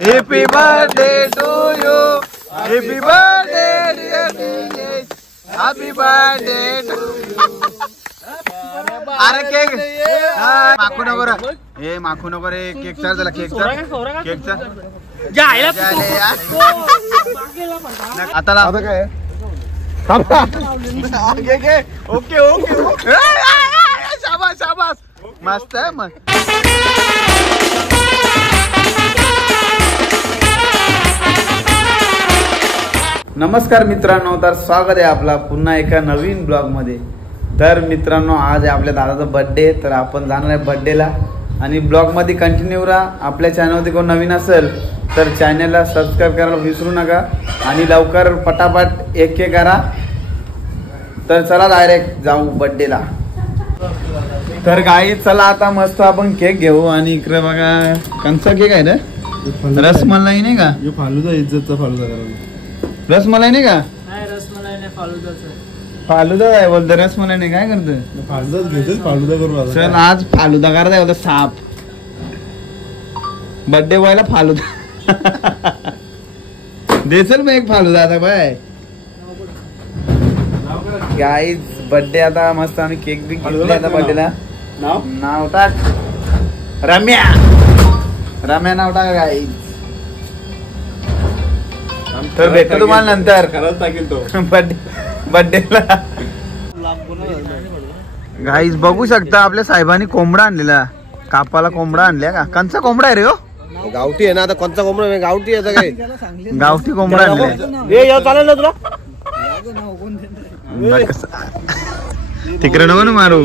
Happy birthday to you, happy birthday dear Dinesh, happy birthday to you. अरे cake माखू नको रे, हे माखू नको रे. केक चल त्याला, केक चल, केक चल. आता लाव काय. ओके ओके ओके, शाबास शाबास, मस्त आहे मग. नमस्कार मित्रांनो, तर स्वागत आहे आपला पुन्हा एका नवीन ब्लॉग मध्ये. तर मित्रांनो, आज आहे आपल्या दादाचा बर्थडे, तर आपण जाणार आहे बर्थडेला. आणि ब्लॉग मध्ये कंटिन्यू राहा. आपल्या चॅनलवरती कोण नवीन असेल तर चॅनलला सबस्क्राईब करायला विसरू नका आणि लवकर पटापट एक करा. तर चला डायरेक्ट जाऊ बर्थडेला. तर काही चला आता मस्त आपण केक घेऊ. आणि इकडे बघा कंचा केक आहे ना, रसमलाई नाही का, फालुदा इज्जतचा फालुदा रसमलाई नाही का, रसमलाई नाही फालुदा आहे बोलतो. रसमलाई नाही काय करतो, फालुदाच घेतो, फालुदा करू. चल आज फालुदा करता होता. साप बर्थडे बॉयला फालुदा देसल मग एक फालुदा आता बाय. गाईज बर्थडे आता मस्त आम्ही केक बी घेतले आता बर्थडेला. नाव टाक रम्या, रम्या नाव टाका गाईज. तर भेटतो तुम्हाला नंतर बर्थडेला. गाईज बघू शकता आपल्या साहेबांनी कोंबडा आणलेला, कापाला कोंबडा आणल्या का. कंचा कोंबडा आहे रे हो, गावठी आहे ना. आता कोणता कोंबडा, गावठी आहे काय, गावठी कोंबडा आणलाय. चालेल ना तुला, तिकडे नको ना मारू.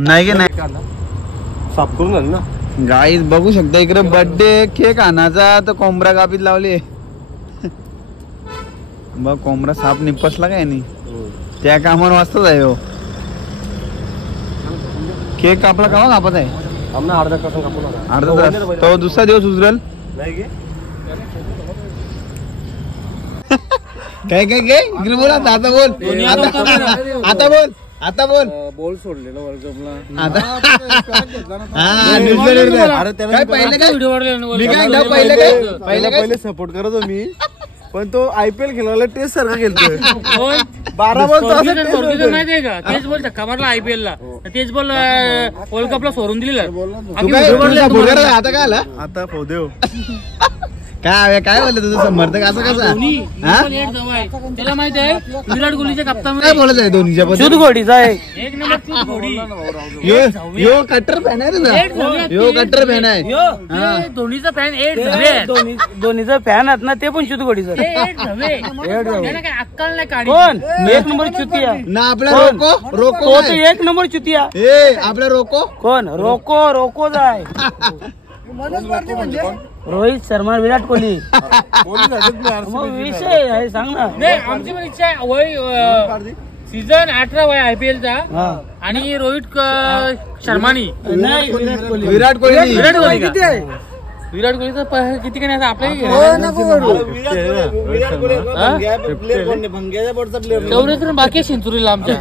नाही गे नाही, साफ करून झाली ना. गाईज बघू शकता इकडे बर्थडे केक आणायचा तर कोंबडा कापीत लावले. बघ कोंबडा साप निपसला काय नाही, त्या कामावर वाचतच आहे हो. केक कापला का कापत आहे, अर्धा तास तो दुसरा दिवस उजरल. काय काय काय इकडे बोल आता, आता बोल आता बोल, आता बोल. बॉल सोडले ना वर्ल्ड आता काय पहिले सपोर्ट करत हो मी, पण तो IPL खेळायला टेस्ट सारखा खेळतोय. 12 बॉल माहितीये का, तेच बोल धक्का मारला IPL ला, तेच बोल वर्ल्ड कपला सोडून दिलेला. आता काय आला, आता फोदेव काय काय बोलत तुझं समर्थक असं कसं. त्याला माहित आहे विराट कोहलीच्या कप्तान काय बोलत आहे धोनीच्या बद्दल. घोडीचा आहे एक नंबर. यो कट्टर फॅन आहे ना, यो कट्टर फॅन आहे. धोनीचा फॅन धोनीचा फॅन आहेत ना, ते पण शुद्ध घोडीचा. काय अक्कल नाही काढी. कोण एक नंबर चुतिया ना आपला रोको, रोको तो एक नंबर चुतिया. ए आपला रोको कोण, रोको रोको जाय. रोहित शर्मा, विराट कोहली. विषय आहे सांग ना. नाही आमची पण इच्छा आहे, वय सीझन 18 वय IPL चा. आणि रोहित शर्मानी विराट कोहली किती आहे, विराट कोहलीचा किती काय आपल्या तेवढे तर बाकी सेंचुरीला आमच्या.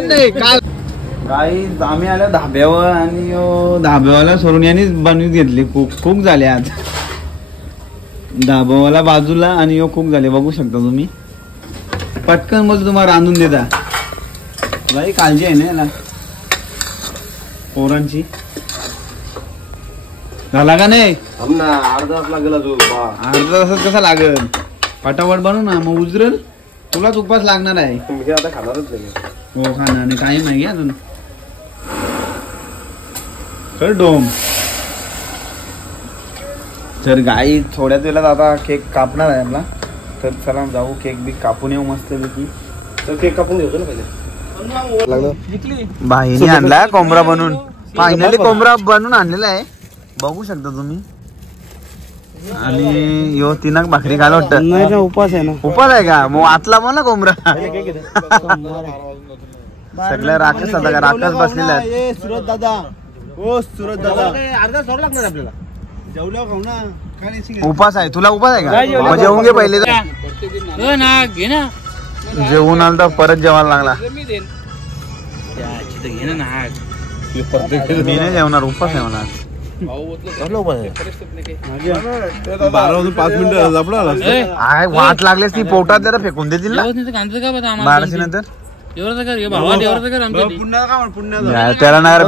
नाही काल गाईज आम्ही आलो धाब्यावर आणि धाब्यावाला सोडून यांनी बनवीत घेतली. खूप झाले आज धाब्यावाला बाजूला आणि यो खूप झाले. बघू शकता तुम्ही, पटकन बोल तुम्हाला रांधून देता. बाई काळजी आहे ना याला पोरांची. झाला का नाही, अर्धा तास लागेल. अर्धा तासात कसा लागल, पटापट बनवू ना मग उजरल. तुलाच उपास लागणार आहे. आता खाणारच नाही. हो खाणार नाही, काही नाही अजून. कर डोम. तर गाई थोड्याच वेळात आता केक कापणार आहे आपला. तर चला जाऊ केक बी कापून येऊ मस्त पैकी. तर केक कापून घेतो ना पहिले. बाईने आणलाय कोंबडा बनवून, फायनली कोंबडा बनवून आणलेला आहे. बघू शकता तुम्ही. आणि यो तिनाक भाकरी खायला वाटतं. नाही उपास आहे ना. उपास आहे का, मग आतला बोल ना कोंबडा. सगळ्या राखस आता का राखस बसलेला आहे. सुरत दादा, हो सुरत दादा, अर्धा सोड लागणार आपल्याला. जेवल्यावर खाऊ ना. उपास आहे, तुला उपास आहे का, मग जेवून घे पहिले. घे ना, जेवून आलं तर परत जेवायला लागला. घे ना. मी नाही जेवणार, उपास आहे मला. 12 वाजून 5 मिनिटं जपला आय वाट लागलेस ती पोटात जरा फेकून देतील ना बाराशे नंतर. पुण्याला का म्हण पुण्याला त्याला नगर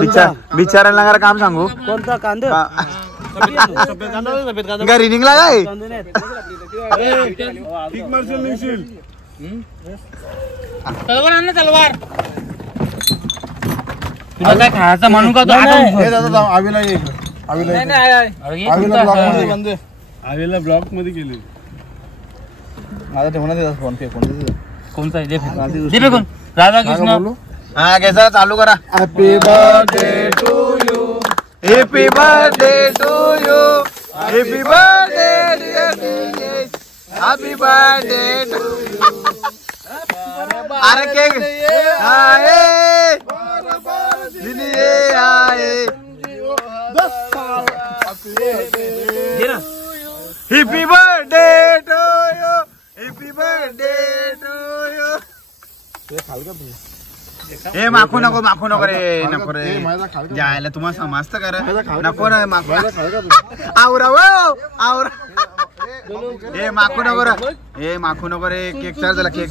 बिचारायला नगर काम सांगू. कोणता कांदा सफेद कांदा घरी निघला काय ठीक मारशील निघशील तलवार आण ना तलवार. तुला काय खायचं म्हणून का तू हे दादा जाऊ आवीला ये आवीला आवीला ब्लॉक मध्ये बंदे आवीला ब्लॉक मध्ये गेले माझा ठेवणार त्याचा फोन पे फोन कोणता आहे? दे फेकून. राधाकृष्ण हा घ्यायचा चालू करा. Happy birthday to you, happy birthday to you, happy birthday happy birthday to you. अरे केक आए दिदी आए happy birthday to you, happy birthday to you. ए माखू नको रे नको रे जायला तुम्हाला समजतं का रे नको रे माखू आवरा आवरा. ए माखू नको रे, ए माखू नको रे. केक चाल झाला, केक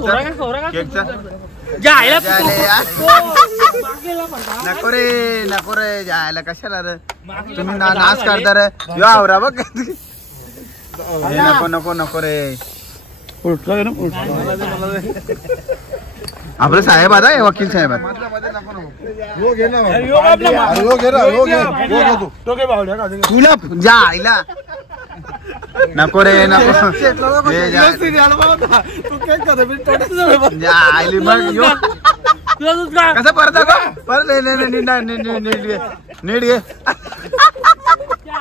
नको रे जायला कशाला रे तुम्ही नाच करता रे. यो आवरा बघ. नको रे. आपलं साहेब आता आहे, वकील साहेब तुला जा आईला नको रे नको आईली मग यो कसं परत परत नीट घे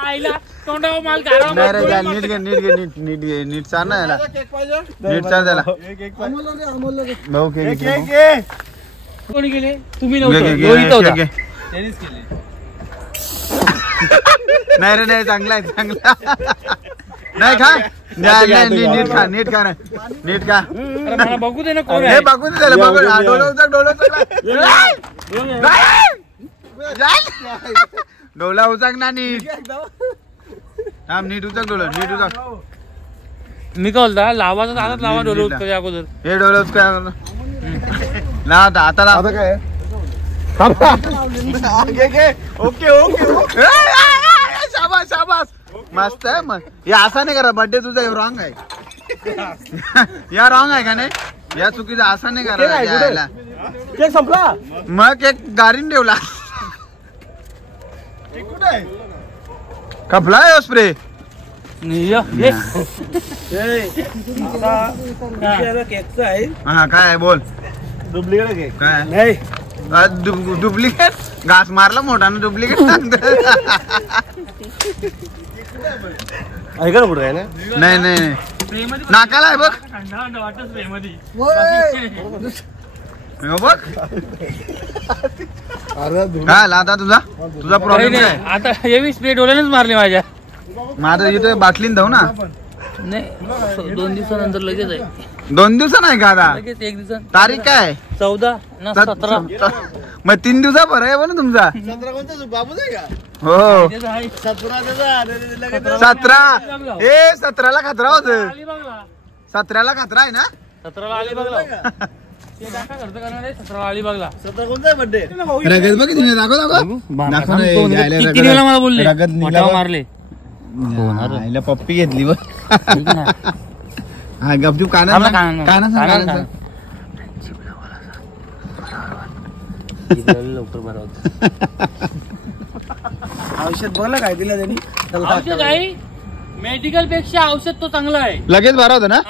आईला तोंडावर माल नाही रे जा नीट चाल ना याला नीट चाल त्याला भाऊ कोणी गेले? तुम्ही नव्हते. नाही रे नाही चांगला आहे चांगला नाही खा नीट खा मला बघू दे ना कोण हे आहे. बघू दे त्याला बघू डोला उचक ना नीट थांब नीट उचक मी काय बोलता लावाचा हातात लावा डोले उचकायच्या अगोदर. हे डोला उचक ना आता लाव काय ओके शाबास मस्त आहे मग. हे असा नाही करा बर्थडे तुझा रॉंग आहे या रॉंग आहे का नाही या चुकीचा असा नाही करा. केक संपला मग एक गाडीन ठेवला कपला स्प्रे केकचं आहे. हा काय बोल डुप्लिकेट केक काय नाही डुप्लिकेट घास मारला मोठा ना डुप्लिकेट ऐका ना पुढे आहे ना नाही नाकाला आहे बघ बघ काय आता तुझा प्रॉब्लेम काय आता हे स्प्रे डोल्यानेच मारले माझ्या. माझं इथे बाटलीन धाव ना नाही 2 दिवसानंतर लगेच आहे. 2 दिवसा नाही का आता लगेच 1 दिवसा तारीख काय 14 ना 17. मग 3 दिवसा बरं आहे ना तुमचा 17 कोणता बाबू आहे का हो 17 17 ए 17ला खतरा होत अलिबागला 17ला खतरा आहे ना 17ला अलिबागला ते काका खर्च करणार आहे 17ला अलिबागला. 17 कोणता बर्थडे रगत बघ किती दाखव किती वेळा मला बोलले रगत निघाला मोठा मारले. आईला पप्पी घेतली बघ हा गपचूप काना लवकर बरं औषध बघलं काय दिलं त्यांनी. औषध आहे मेडिकल पेक्षा औषध तो चांगला आहे. लगेच बरा होता ना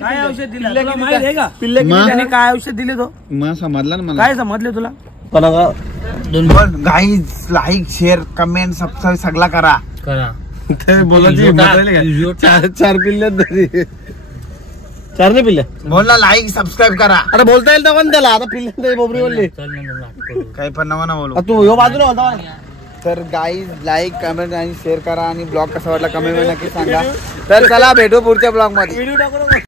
काय औषध दिलं तुला माहित आहे का? मग? त्याने काय औषध दिले तो मग समजला ना मला काय समजले तुला? Guys like share comment subscribe सगळा करा. बोलायची चार पिल्ले 4 नाही पिल्ले बोलला लाईक सबस्क्राईब करा. अरे बोलता येईल तर त्याला आता पिल्ले बोबरी बोलली काही पण नवा ना बोलू. तू यो बाजूला होता तर गाईज लाईक कमेंट आणि शेअर करा आणि ब्लॉग कसा वाटला कमेंट मध्ये नक्की सांगा. तर चला भेटू पुढच्या ब्लॉग मध्ये.